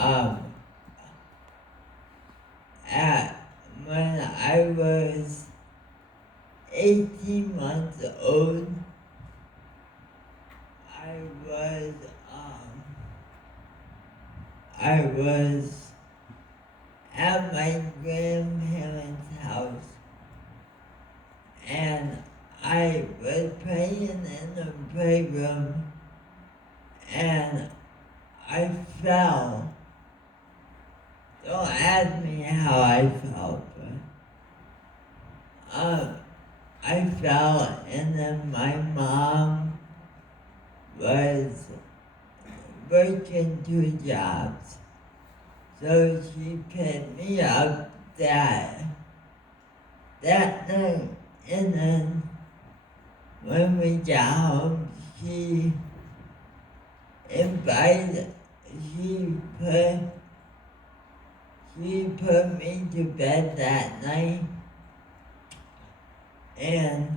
um, when I was 18 months old, I was, um, I was at my grandparents' house, and I was playing in the playroom, and I fell. Don't ask me how I felt, but I fell, and then my mom was working 2 jobs, so she picked me up that night, and then when we got home, she invited, she put she put me to bed that night, and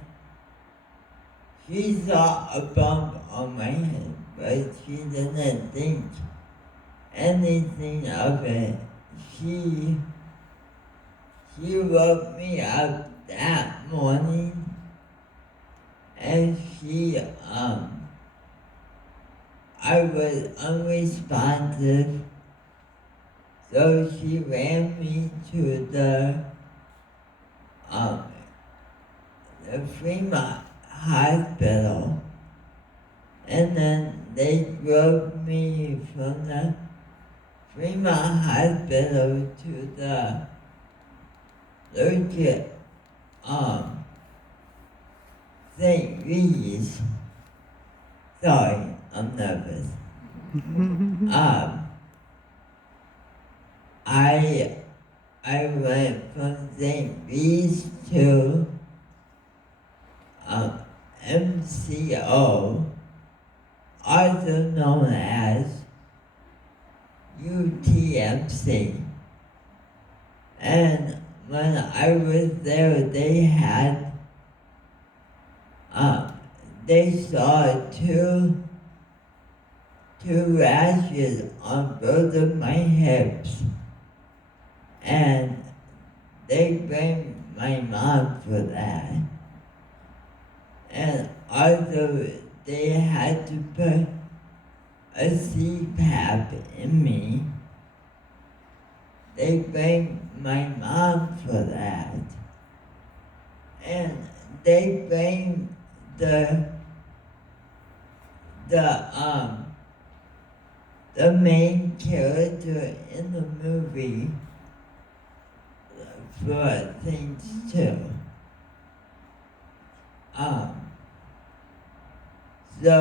she saw a bump on my head, but she didn't think anything of it. She woke me up that morning, and I was unresponsive, so she ran me to um, the Fremont hospital, and then they drove me from the Fremont hospital to the local St. Regis. Sorry, I'm nervous. I went from St. Regis to MCO, also known as UTMC. And when I was there, they saw two rashes on both of my hips, and they blamed my mom for that. And also, they had to put a CPAP in me. They blamed my mom for that. And they blamed the main character in the movie for things too. So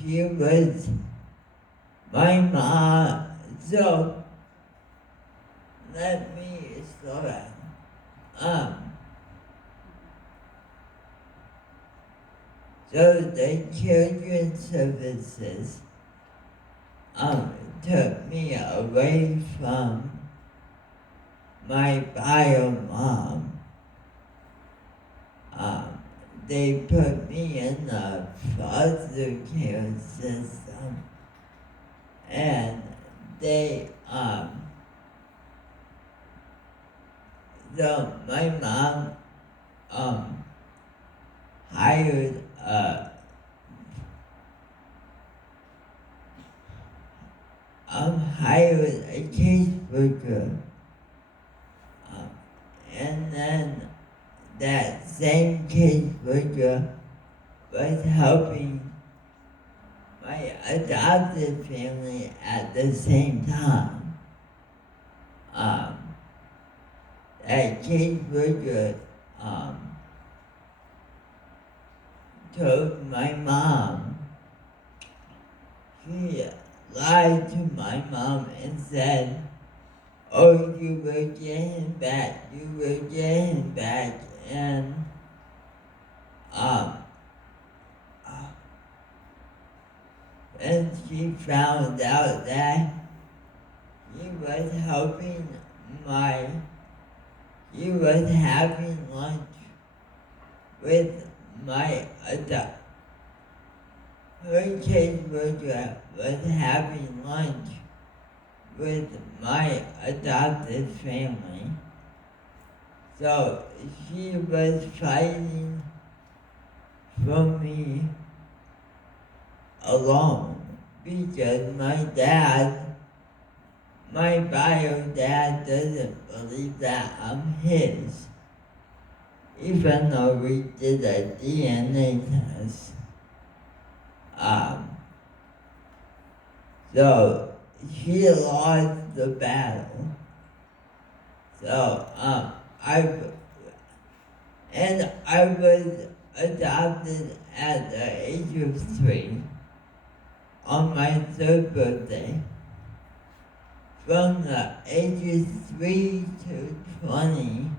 she was my mom. So let me slow down. So the children's services took me away from my bio mom. They put me in the foster care system, and so my mom hired a caseworker, and then that same caseworker was helping my adopted family at the same time. That caseworker told my mom, she lied to my mom and said, "Oh, you will get him back, and and she found out that he was having lunch with my her caseworker was having lunch with my adopted family. So she was fighting for me alone because my bio dad doesn't believe that I'm his, even though we did a DNA test. So she lost the battle. So I was adopted at the age of 3 on my 3rd birthday. From the ages 3 to 20,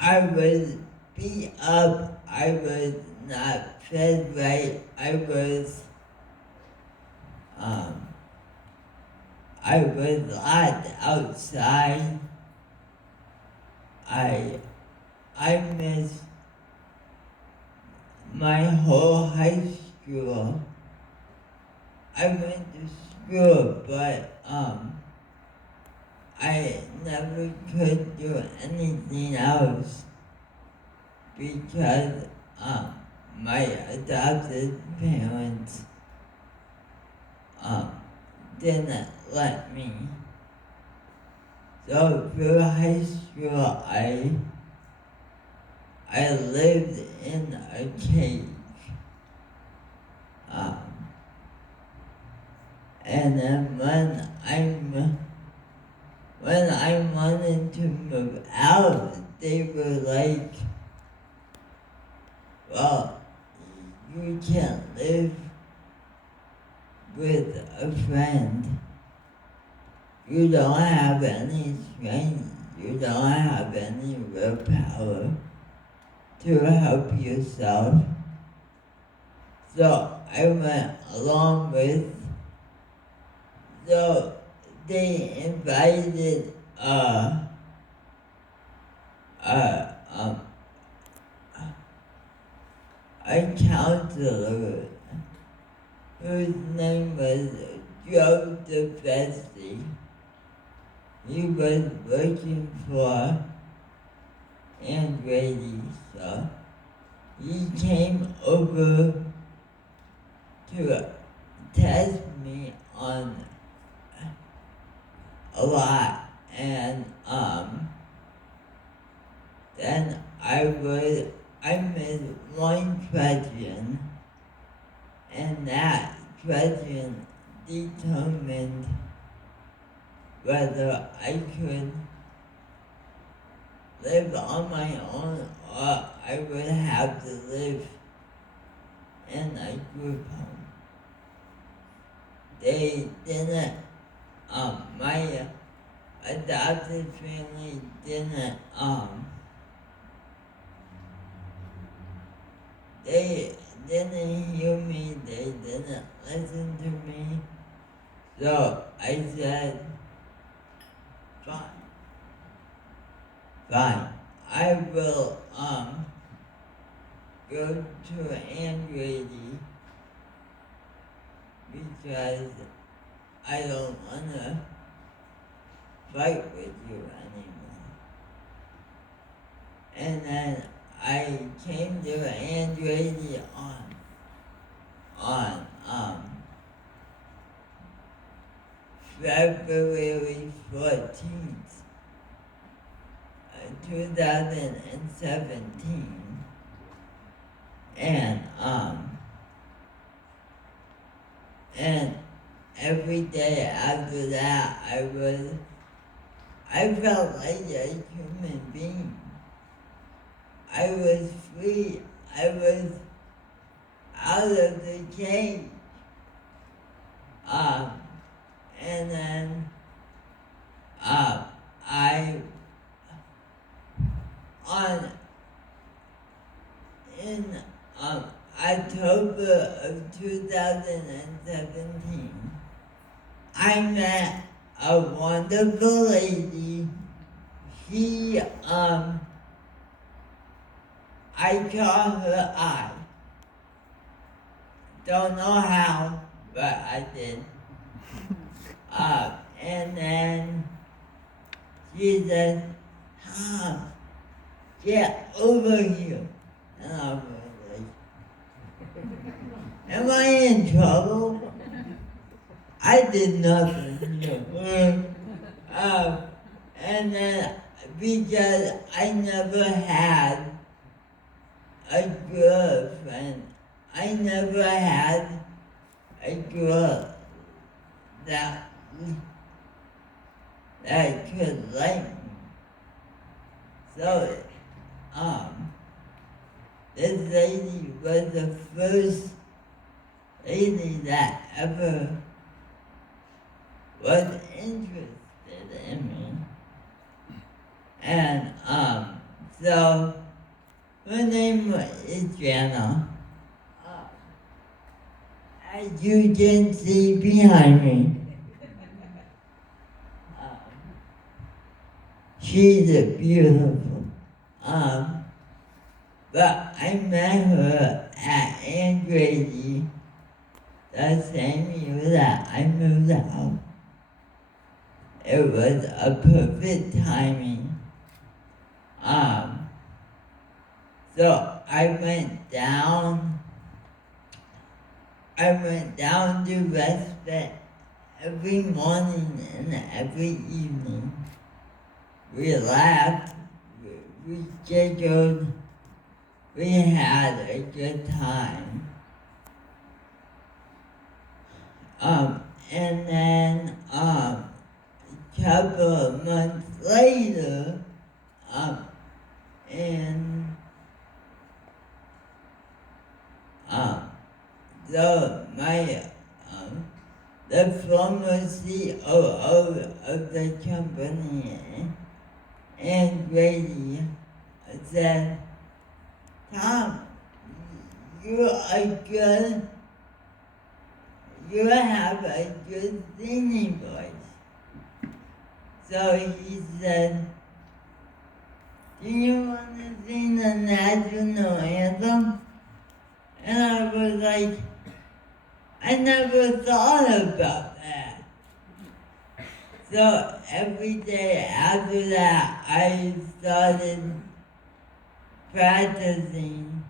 I was beat up, I was not fed right, I was locked outside. I missed my whole high school. I went to school, but I never could do anything else because my adopted parents didn't let me. So through high school, I lived in a cage. And then when I wanted to move out, they were like, well, you can't live with a friend. You don't have any strength. You don't have any willpower to help yourself. So I went along with, so they invited a counselor whose name was Joe DeFesti. He was working for Grady, so he came over to test me on a lot, and then I missed one question, and that question determined whether I could live on my own or I would have to live in a group home. They didn't, my adopted family didn't, they didn't hear me, they didn't listen to me. So I said, fine, I will go to Grady because I don't wanna fight with you anymore. And then I came to Grady on February 14th, 2017. And every day after that, I felt like a human being. I was free. I was out of the cage. And then in October of 2017, I met a wonderful lady. I call her I. Don't know how, but I did. And then she said, Tom, get over here. And I was like, am I in trouble? I did nothing. And then because I never had a girlfriend, I never had a girl that could like me. So, this lady was the first lady that ever was interested in me. And, so, her name is Jana. As you can see behind me, she's beautiful. But I met her at Aunt Grady the same year that I moved out. It was a perfect timing. So I went down to respite every morning and every evening. We laughed, we giggled, we had a good time. And then a couple of months later, in the former COO of the company, and Grady, said, Tom, you have a good singing voice. So he said, do you want to sing the national anthem? And I was like, I never thought about that. So every day after that, I started practicing.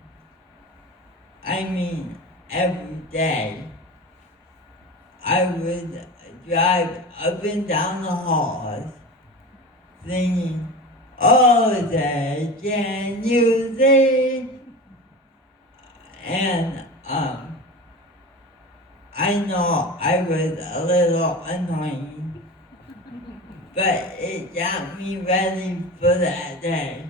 I mean, every day. I would drive up and down the halls singing, oh, say, can you sing? And I know I was a little annoying, but it got me ready for that day.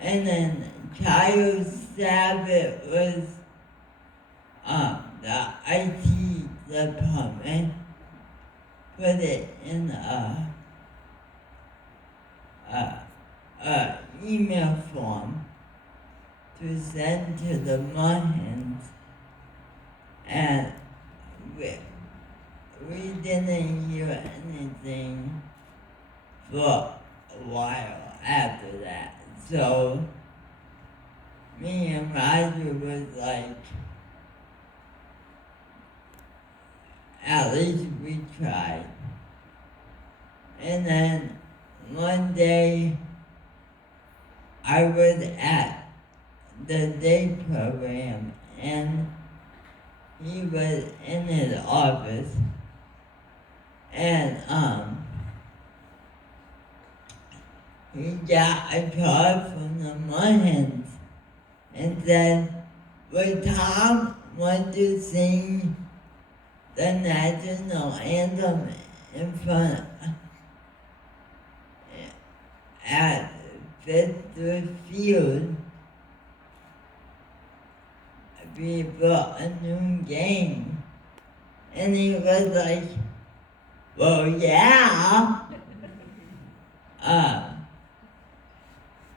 And then Child Sabbath was the IT department put it in a email form to send to the Mayans, and we didn't hear anything for a while after that. So me and Roger was like, at least we tried. And then one day I was at the day program and he was in his office, and he got a call from the Mayans and said, would Tom want to sing the national anthem in front at Fifth Field before a noon game? And he was like, well, yeah.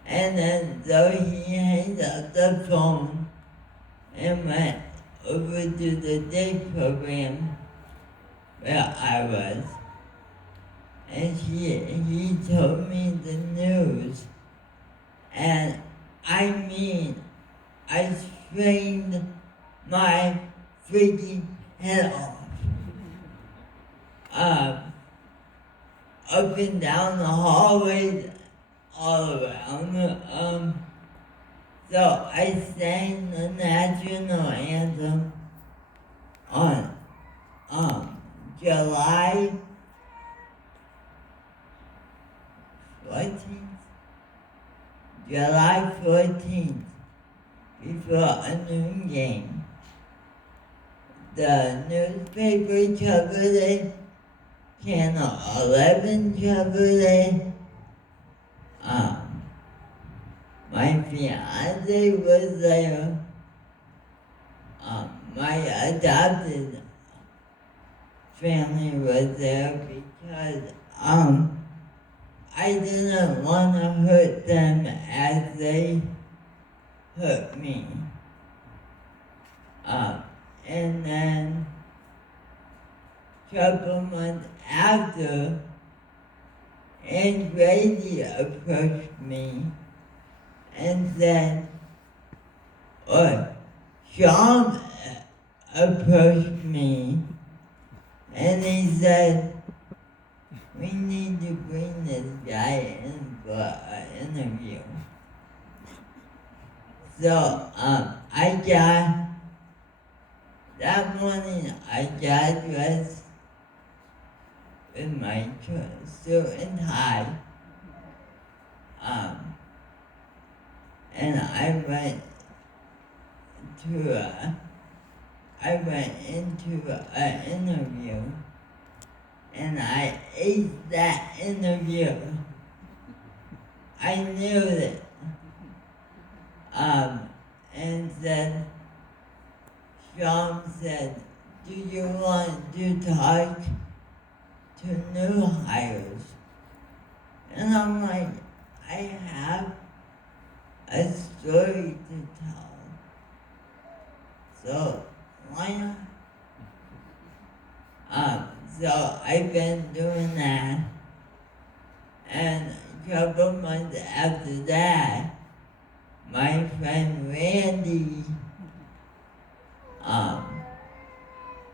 And then so he hung up the phone and went over to the day program where I was. And he told me the news. And I mean, I strained my freaking head off. Up and down the hallways, all around. So I sang the national anthem on July 14th, July 14th, before a noon game. The newspaper covered it, Channel 11 covered it. My fiance was there. My adopted family was there because I didn't want to hurt them as they hurt me. And then a couple months after, Aunt Grady approached me and said, or Sean approached me and he said, we need to bring this guy in for an interview. So that morning I got dressed with my suit and tie. And I went into an interview, and I aced that interview. I knew it. And then Sean said, do you want to talk to new hires? And I'm like, I have a story to tell. So why not? So I've been doing that. And a couple months after that, my friend Randy,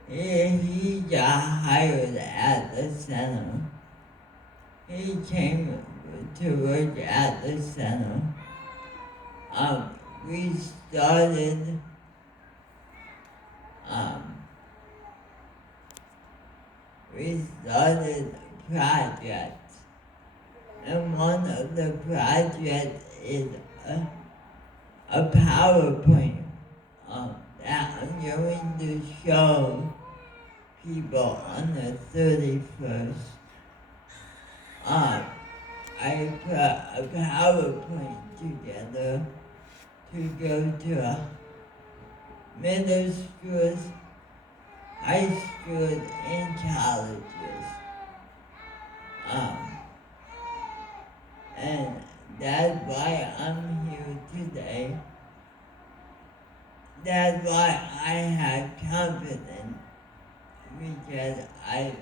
he got hired at the center. He came to work at the center. We started projects, and one of the projects is a PowerPoint that I'm going to show people on the 31st. I put a PowerPoint together to go to middle schools, high schools, and colleges. And that's why I'm here today. That's why I have confidence, because I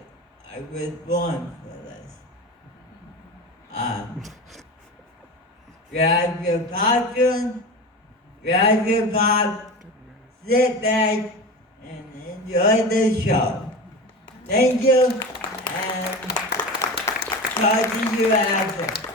was born for this. Grab your popcorn, grab your pop, sit back, and enjoy the show. Thank you, and talk to you after.